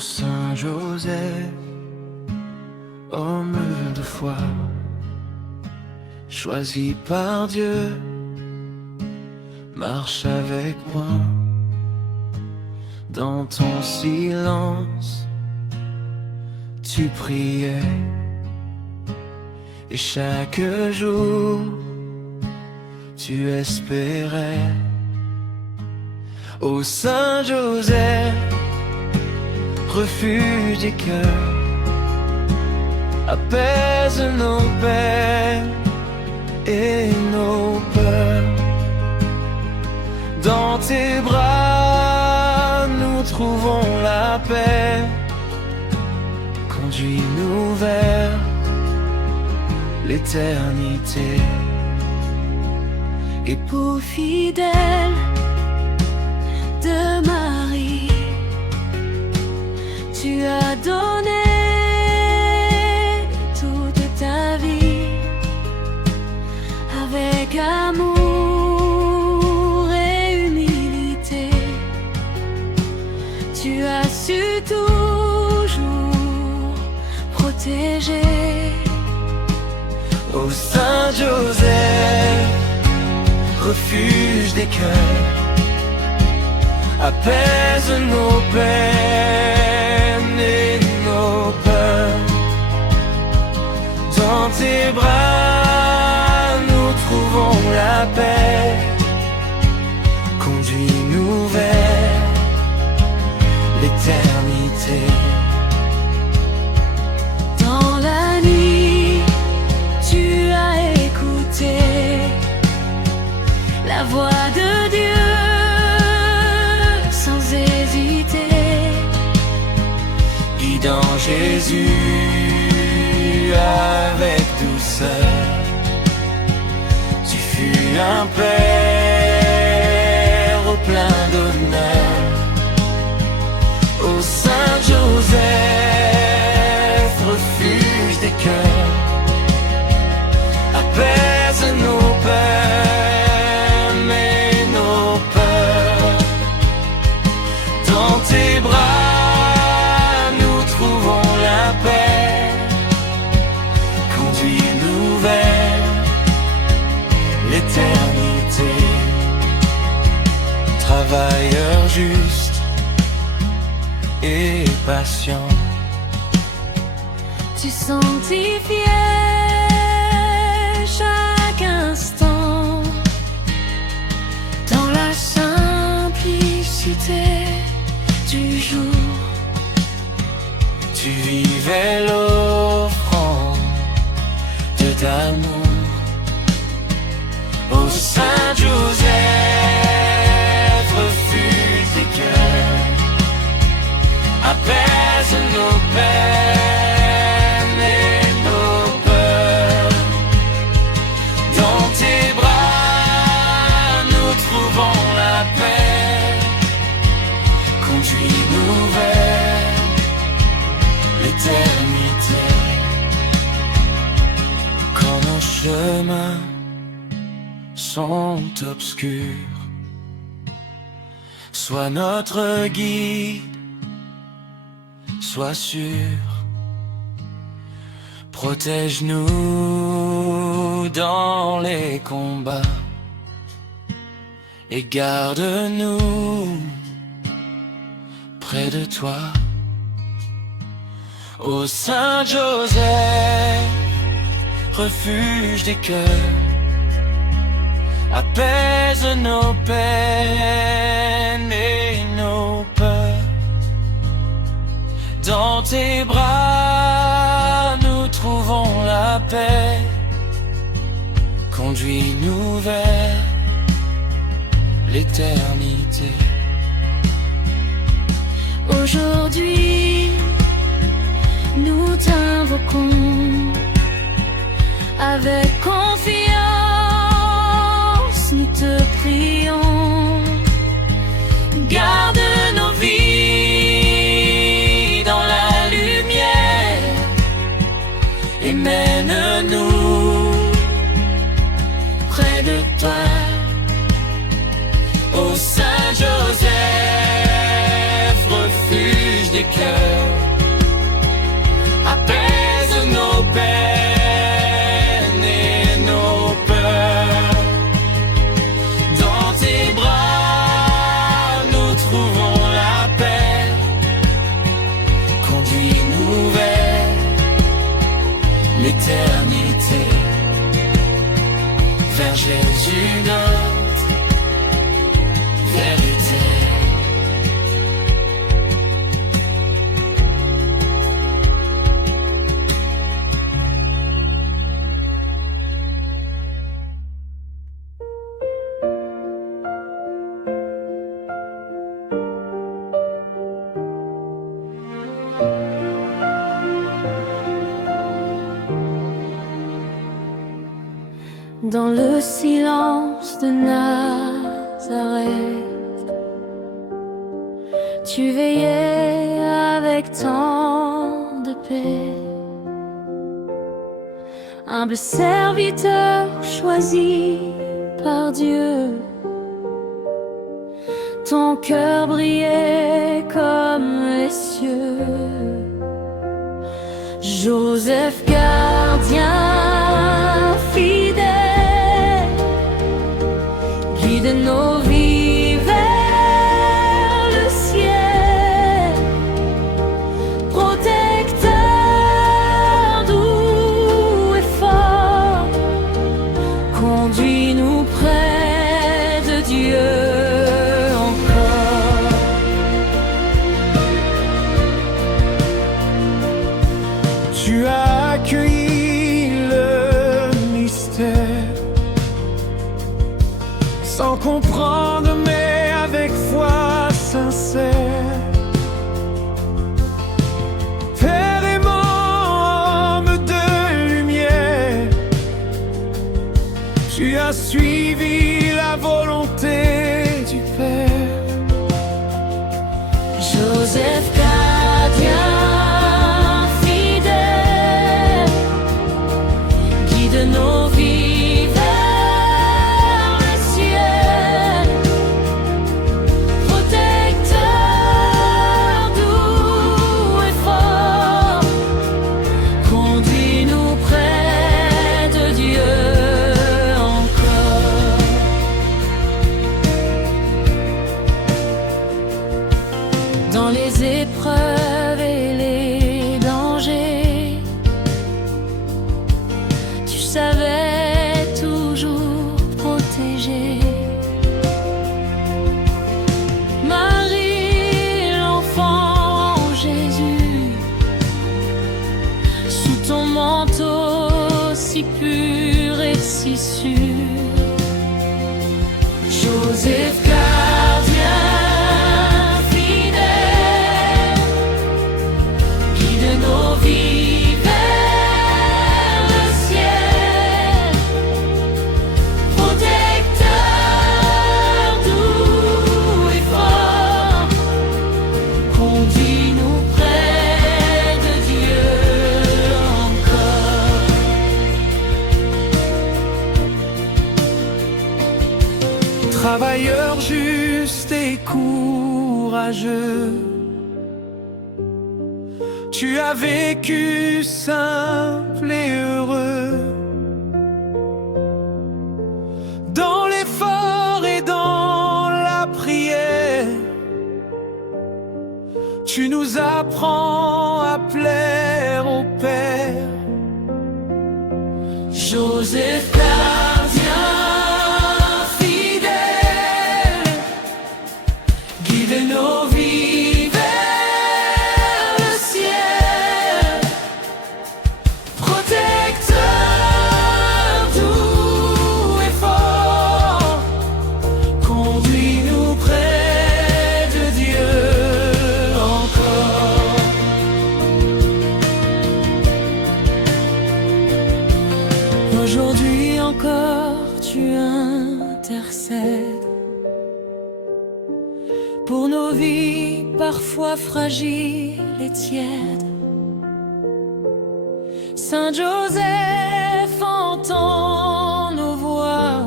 Saint Joseph, homme de foi, choisi par Dieu, marche avec moi. Dans ton silence, tu priais, et chaque jour, tu espérais. Ô Saint Joseph, refuge des cœurs, apaise nos peines et nos peurs. Dans tes bras, nous trouvons la paix. Conduis-nous vers l'éternité. Époux fidèle de Marie, tu as donné toute ta vie avec amour et humilité. Tu as su toujours protéger. Ô Saint Joseph, refuge des cœurs, apaise nos peines et nos peurs. Dans tes bras, nous trouvons la paix. Conduis-nous vers l'éternité. Dans la nuit, tu as écouté la voix de Dieu sans hésiter. Guidant Jésus avec douceur, tu fus un père au plein d'honneur. Ô Saint Joseph, refuge des cœurs, apaise nos peines et nos peurs. Dans tes bras, nous trouvons la paix. Conduis-nous vers l'éternité. Travailleur juste et patient, tu sanctifiais chaque instant dans la simplicité du jour. tu vivais l'offrande d'amour. Ô Saint Joseph, refuge des cœurs, apaise nos peines et nos peurs. Dans tes bras, nous trouvons la paix. Conduis-nous vers l'éternité. Quand nos chemins sont obscurs, sois notre guide, sois sûr. Protège-nous dans les combats et garde-nous près de toi. Ô Saint Joseph, refuge des cœurs, apaise nos peines et nos peurs. Dans tes bras, nous trouvons la paix. Conduis-nous vers l'éternité. Aujourd'hui, nous t'invoquons avec confiance, nous te prions. Garde nos vies dans la lumière et mène-nous près de toi. Ô Saint Joseph, refuge des cœurs, apaise nos peines et nos peurs. Dans tes bras, nous trouvons la paix. Conduis-nous vers l'éternité, vers Jésus notre vérité. Dans le silence de Nazareth, tu veillais avec tant de paix. Humble serviteur choisi par Dieu, ton cœur brillait comme les cieux. Joseph gardien fidèle, guide nos vies vers le ciel, protecteur doux et fort, conduis-nous près de Dieu encore. Tu as accueilli le mystère sans comprendre, mais avec foi sincère. Père aimant, homme de lumière, tu as suivi la volonté du Père. Joseph gardien fidèle, guide nos vies vers le ciel, protecteur doux et fort, conduis-nous près de Dieu encore. Dans les épreuves et les dangers, tu savais toujours protéger. Marie, l'enfant Jésus, sous ton manteau si pur et si sûr. Joseph gardien fidèle, guide nos vies vers le ciel, protecteur doux et fort, conduis-nous près de Dieu encore. Travailleur juste et courageux, tu as vécu simple et heureux. Dans l'effort et dans la prière, tu nous apprends à plaire au Père. Joseph gardien fidèle, guide nos vies vers le ciel, protecteur doux et fort, conduis-nous près de Dieu encore. Aujourd'hui encore tu intercèdes pour nos vies parfois fragiles et tièdes. Saint Joseph entend nos voix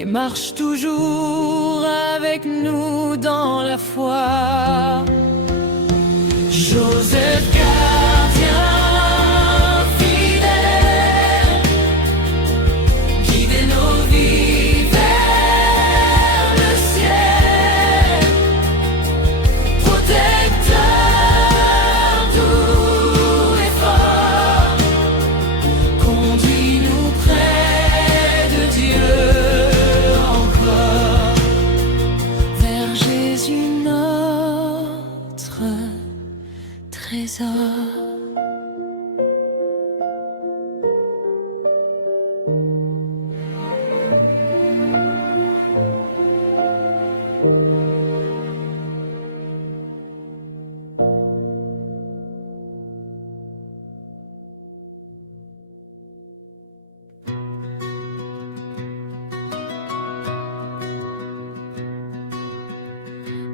et marche toujours avec nous dans la foi. Joseph, gardien fidèle, guidez nos vies vers le ciel, protecteur doux et fort, conduis-nous près de Dieu encore, vers Jésus notre trésor.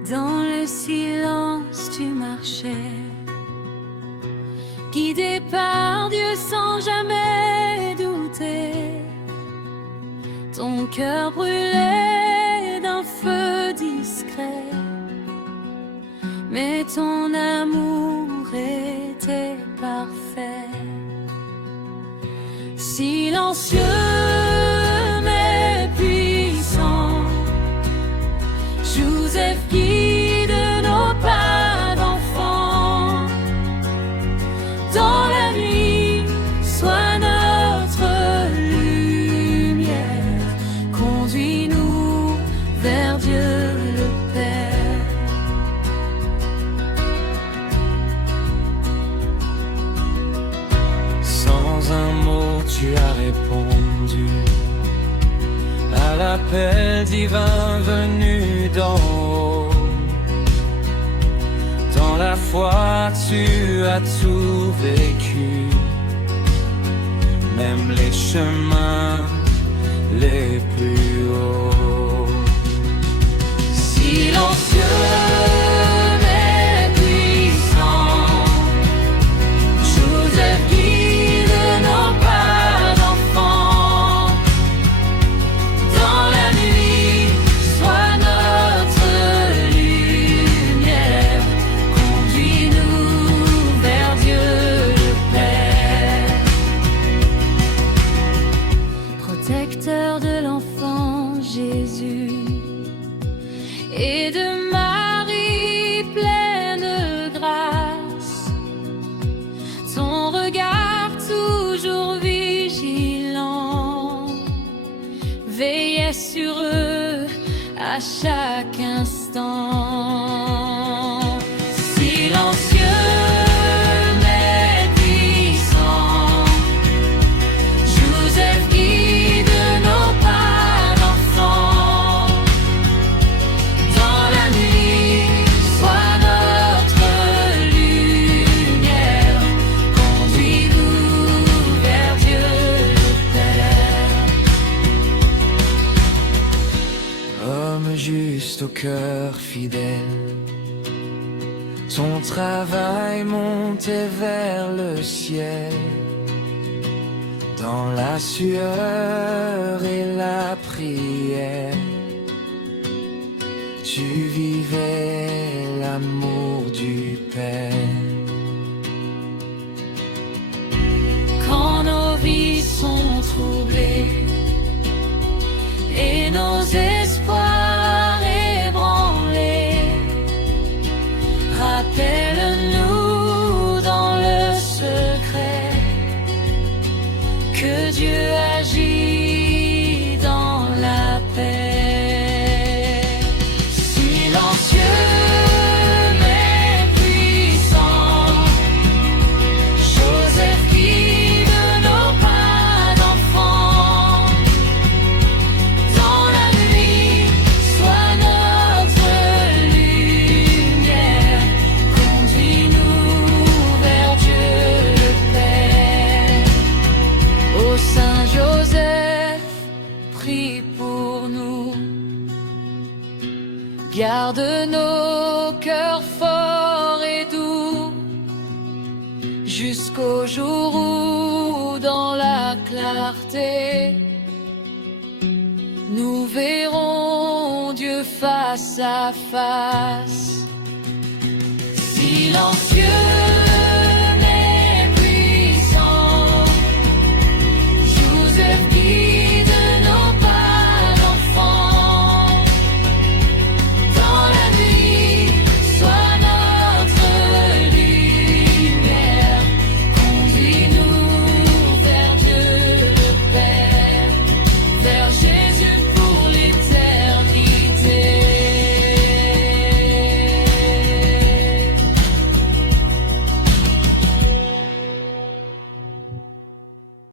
Dans le silence tu marchais, guidé par Dieu sans jamais douter. Ton cœur brûlait d'un feu discret, mais ton amour était parfait. Silencieux mais puissant, Joseph guide nos pas d'enfant. Dans la nuit, sois notre lumière, conduis-nous vers Dieu le Père. Sans un mot, tu as répondu à l'appel divin venu d'en haut. Dans la foi, tu as tout vécu, même les chemins les plus hauts. Silencieux mais puissant, Joseph guide nos pas d'enfant. Dans la nuit, sois notre lumière, conduis-nous vers Dieu le Père. Protecteur de l'enfant Jésus et de Marie pleine de grâce, ton regard toujours vigilant veillait sur eux à chaque instant. Silencieux mais puissant, Joseph guide nos pas d'enfant. Dans la nuit, sois notre lumière, conduis-nous vers Dieu le Père. Homme juste au cœur fidèle, ton travail montait vers le ciel. Dans la sueur et la prière, tu vivais l'amour du Père. Quand nos vies sont troublées et nos espoirs ébranlés, rappelle-nous dans le secret que Dieu agit dans la paix. Silencieux mais puissant, Joseph guide nos pas d'enfant. Dans la nuit, sois notre lumière, conduis-nous vers Dieu le Père. Ô Saint Joseph, prie pour nous, garde nos cœurs forts et doux, jusqu'au jour où dans la clarté nous verrons verrons Dieu face à face. Silencieux